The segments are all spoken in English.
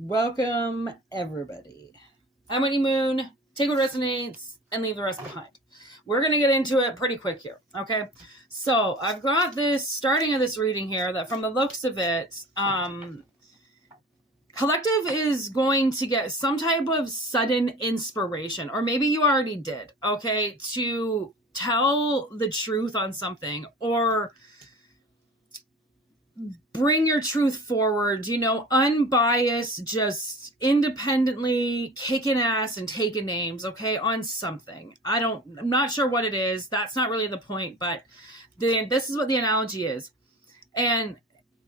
Welcome, everybody. I'm Whitney MØØN. Take what resonates and leave the rest behind. We're going to get into it pretty quick here, okay? So I've got this starting of this reading here that from the looks of it, Collective is going to get some type of sudden inspiration, or maybe you already did, okay, to tell the truth on something or bring your truth forward, unbiased, just independently kicking ass and taking names, okay, on something. I'm not sure what it is. That's not really the point, but this is what the analogy is. And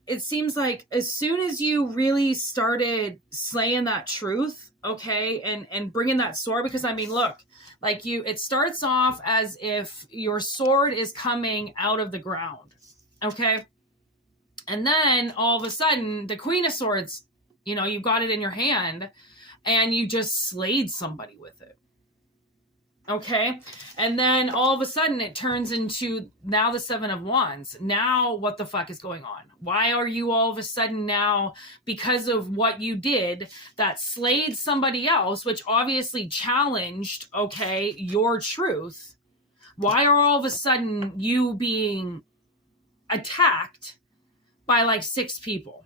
it seems like as soon as you really started slaying that truth, okay, and bringing that sword, because look, it starts off as if your sword is coming out of the ground, okay? And then all of a sudden, the Queen of Swords, you've got it in your hand and you just slayed somebody with it. Okay. And then all of a sudden it turns into now the Seven of Wands. Now what the fuck is going on? Why are you all of a sudden now, because of what you did that slayed somebody else, which obviously challenged, okay, your truth? Why are all of a sudden you being attacked by 6 people?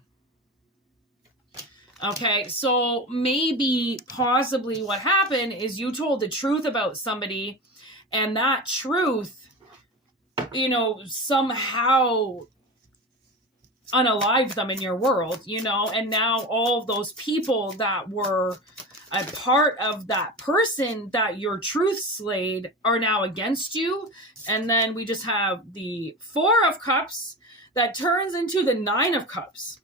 Okay, so maybe possibly what happened is you told the truth about somebody and that truth, somehow unalived them in your world, and now all of those people that were a part of that person that your truth slayed are now against you. And then we just have the Four of Cups that turns into the Nine of Cups.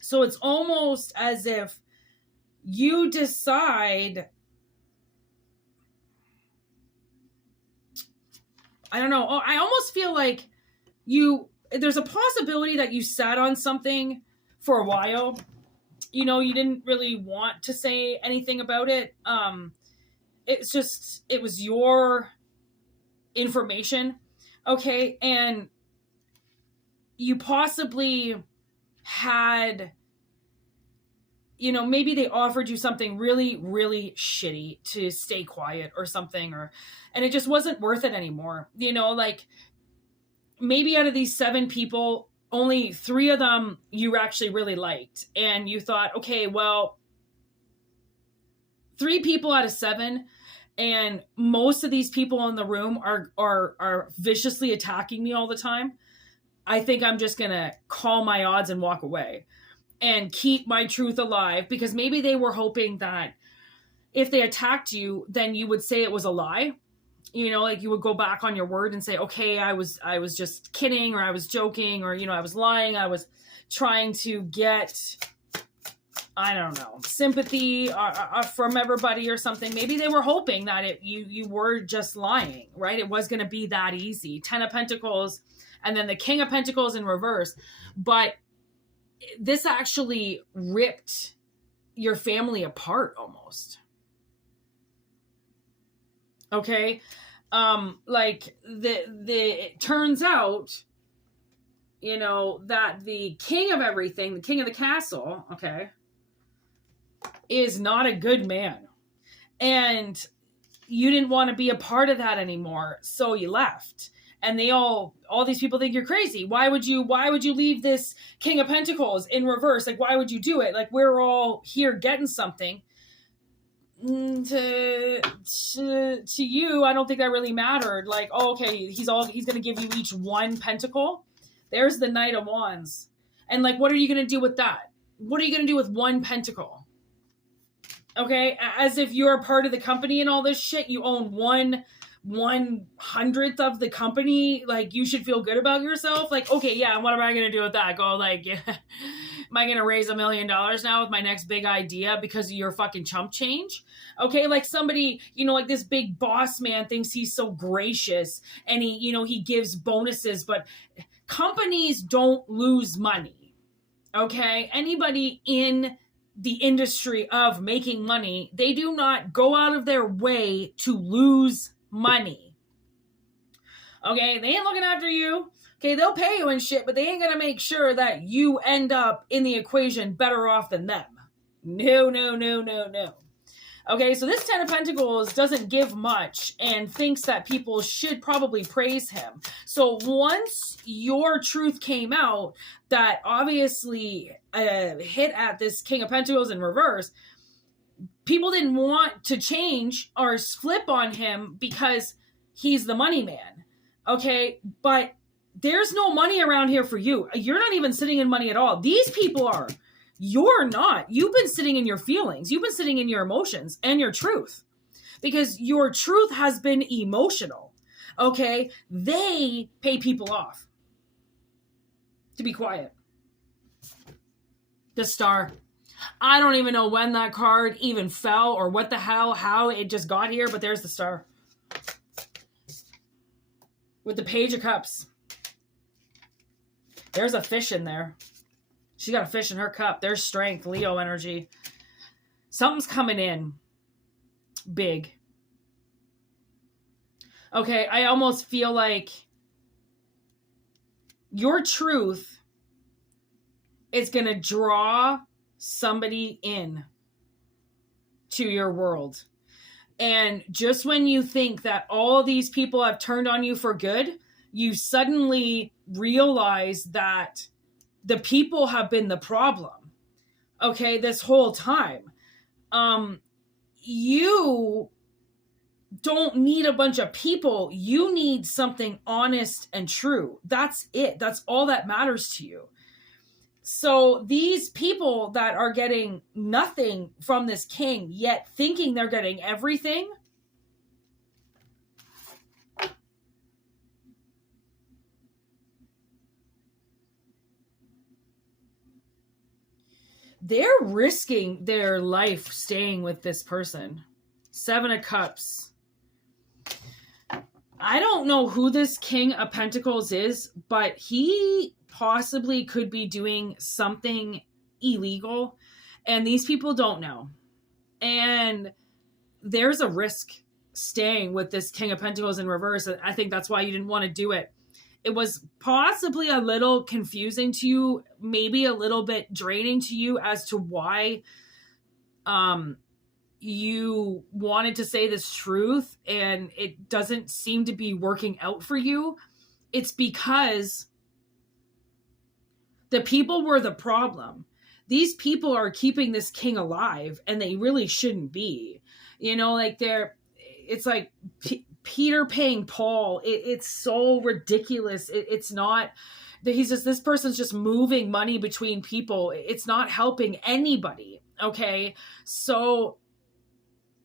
So it's almost as if you decide, I don't know, I almost feel like there's a possibility that you sat on something for a while. You didn't really want to say anything about it. It was your information. Okay. And you possibly had, maybe they offered you something really, really shitty to stay quiet or something, and it just wasn't worth it anymore. Maybe out of these 7 people, only 3 of them you actually really liked. And you thought, okay, well, 3 people out of 7, and most of these people in the room are viciously attacking me all the time. I think I'm just going to call my odds and walk away and keep my truth alive, because maybe they were hoping that if they attacked you, then you would say it was a lie. You would go back on your word and say, okay, I was just kidding, or I was joking, or, I was lying. I was trying to get, I don't know, sympathy from everybody or something. Maybe they were hoping that you were just lying, right? It was going to be that easy. 10 of Pentacles, and then the King of Pentacles in reverse. But this actually ripped your family apart almost. Okay. It turns out, that the king of everything, the king of the castle, okay, is not a good man. And you didn't want to be a part of that anymore. So you left. And all these people think you're crazy. Why would you leave this King of Pentacles in reverse? Why would you do it? We're all here getting something. To you, I don't think that really mattered. Okay, he's going to give you each 1 pentacle. There's the Knight of Wands. And what are you going to do with that? What are you going to do with 1 pentacle? Okay, as if you're a part of the company and all this shit. You own 1/100th of the company. You should feel good about yourself. Okay, yeah, what am I going to do with that? Go yeah. Am I going to raise $1 million now with my next big idea because of your fucking chump change? Okay, somebody, this big boss man thinks he's so gracious and he gives bonuses, but companies don't lose money. Okay, anybody in the industry of making money, they do not go out of their way to lose money. Okay, they ain't looking after you. Okay, they'll pay you and shit, but they ain't gonna make sure that you end up in the equation better off than them. No, no, no, no, no. Okay, so this Ten of Pentacles doesn't give much and thinks that people should probably praise him. So once your truth came out that obviously hit at this King of Pentacles in reverse, people didn't want to change or flip on him because he's the money man. Okay, but there's no money around here for you. You're not even sitting in money at all. These people are. You're not. You've been sitting in your feelings. You've been sitting in your emotions and your truth because your truth has been emotional. Okay? They pay people off to be quiet. The Star. I don't even know when that card even fell or what the hell, how it just got here, but there's the Star. With the Page of Cups. There's a fish in there. She got a fish in her cup. There's strength, Leo energy. Something's coming in. Big. Okay, I almost feel like your truth is going to draw somebody in to your world. And just when you think that all these people have turned on you for good, you suddenly realize that the people have been the problem. Okay, this whole time. You don't need a bunch of people. You need something honest and true. That's it. That's all that matters to you. So these people that are getting nothing from this king, yet thinking they're getting everything, they're risking their life staying with this person. Seven of Cups. I don't know who this King of Pentacles is, but he possibly could be doing something illegal, and these people don't know. And there's a risk staying with this King of Pentacles in reverse. I think that's why you didn't want to do it. It was possibly a little confusing to you, maybe a little bit draining to you as to why you wanted to say this truth and it doesn't seem to be working out for you. It's because the people were the problem. These people are keeping this king alive and they really shouldn't be. You know, like it's like Peter paying Paul. It's so ridiculous. It's not, this person's just moving money between people. It's not helping anybody. Okay. So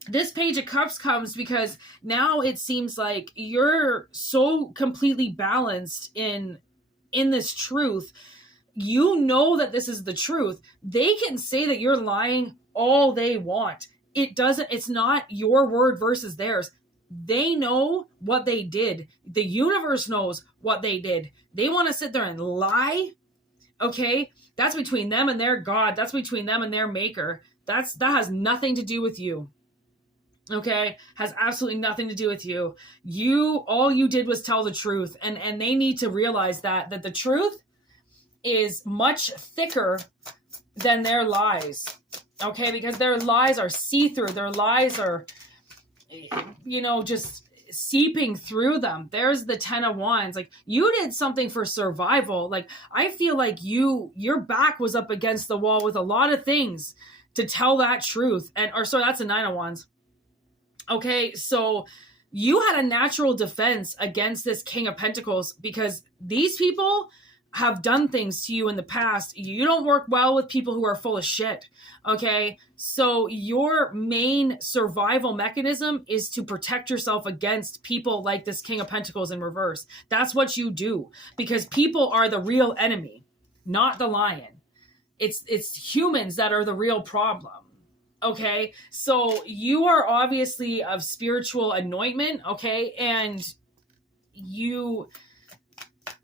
this Page of Cups comes because now it seems like you're so completely balanced in this truth. You know that this is the truth. They can say that you're lying all they want. It's not your word versus theirs. They know what they did. The universe knows what they did. They want to sit there and lie. Okay? That's between them and their God. That's between them and their maker. That has nothing to do with you. Okay? Has absolutely nothing to do with you. All you did was tell the truth. And they need to realize that the truth is much thicker than their lies. Okay? Because their lies are see-through. Their lies are, just seeping through them. There's the 10 of Wands. Like, you did something for survival. Like, I feel like your back was up against the wall with a lot of things to tell that truth. That's a 9 of Wands. Okay, so you had a natural defense against this King of Pentacles because these people have done things to you in the past. You don't work well with people who are full of shit. Okay, so your main survival mechanism is to protect yourself against people like this King of Pentacles in reverse. That's what you do because people are the real enemy, not the lion. It's humans that are the real problem. Okay, so you are obviously of spiritual anointment, okay, and you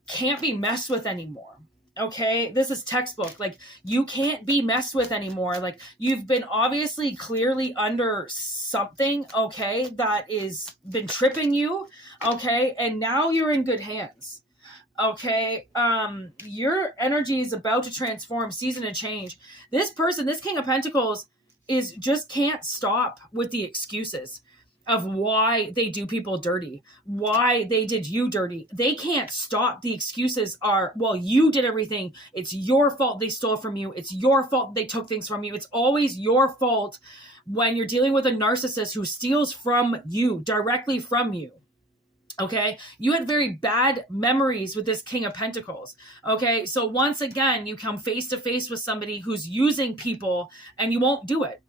can't be messed with anymore. Okay, this is textbook. Like, you can't be messed with anymore. Like, you've been obviously clearly under something, okay, that is been tripping you, okay, and now you're in good hands. Okay. Your energy is about to transform, season of change. This person, this King of Pentacles, is just can't stop with the excuses of why they do people dirty, why they did you dirty. They can't stop. The excuses are, well, you did everything. It's your fault they stole from you. It's your fault they took things from you. It's always your fault when you're dealing with a narcissist who steals from you, directly from you. Okay, you had very bad memories with this King of Pentacles. Okay, so once again, you come face to face with somebody who's using people and you won't do it.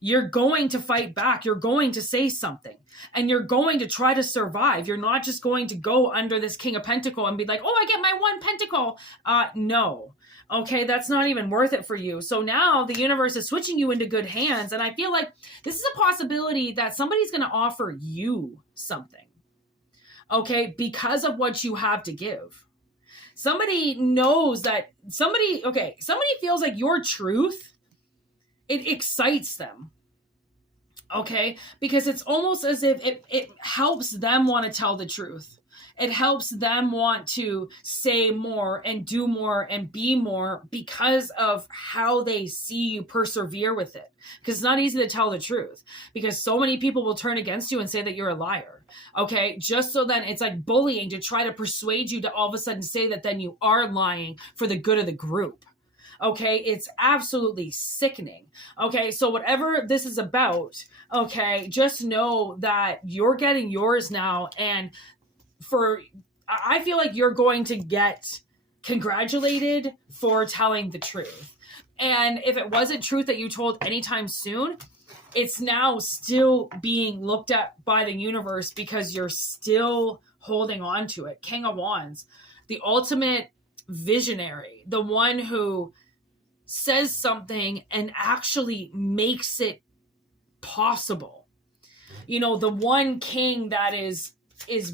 You're going to fight back. You're going to say something and you're going to try to survive. You're not just going to go under this King of Pentacle and be like, oh, I get my one pentacle. No. Okay, that's not even worth it for you. So now the universe is switching you into good hands. And I feel like this is a possibility that somebody's going to offer you something. Okay, because of what you have to give. Somebody knows that somebody feels like your truth, it excites them. Okay, because it's almost as if it helps them want to tell the truth. It helps them want to say more and do more and be more because of how they see you persevere with it. Because it's not easy to tell the truth because so many people will turn against you and say that you're a liar. Okay, just so then it's like bullying to try to persuade you to all of a sudden say that then you are lying for the good of the group. Okay, it's absolutely sickening. Okay, so whatever this is about, okay, just know that you're getting yours now. And I feel like you're going to get congratulated for telling the truth. And if it wasn't truth that you told anytime soon, it's now still being looked at by the universe because you're still holding on to it. King of Wands, the ultimate visionary, the one who says something and actually makes it possible. You know, the one king that is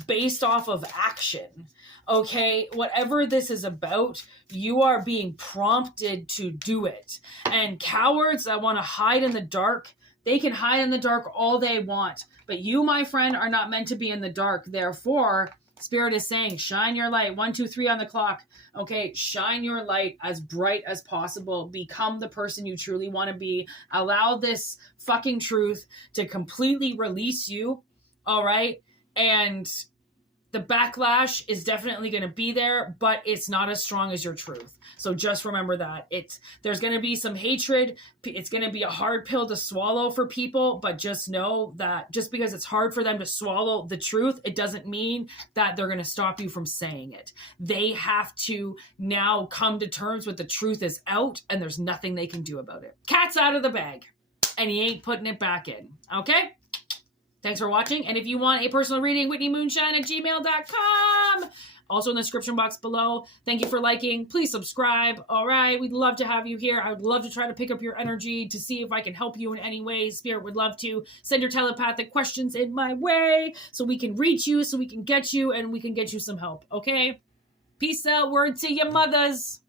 based off of action. Okay, whatever this is about, you are being prompted to do it. And cowards that want to hide in the dark, they can hide in the dark all they want. But you, my friend, are not meant to be in the dark. Therefore, Spirit is saying, shine your light. 1, 2, 3 on the clock. Okay, shine your light as bright as possible. Become the person you truly want to be. Allow this fucking truth to completely release you. All right? And the backlash is definitely going to be there, but it's not as strong as your truth. So just remember that. There's going to be some hatred. It's going to be a hard pill to swallow for people, but just know that just because it's hard for them to swallow the truth, it doesn't mean that they're going to stop you from saying it. They have to now come to terms with the truth is out and there's nothing they can do about it. Cat's out of the bag and he ain't putting it back in. Okay? Thanks for watching. And if you want a personal reading, whitneymoonshine@gmail.com. Also in the description box below. Thank you for liking. Please subscribe. All right. We'd love to have you here. I would love to try to pick up your energy to see if I can help you in any way. Spirit would love to send your telepathic questions in my way so we can reach you, so we can get you, and we can get you some help. Okay? Peace out. Word to your mothers.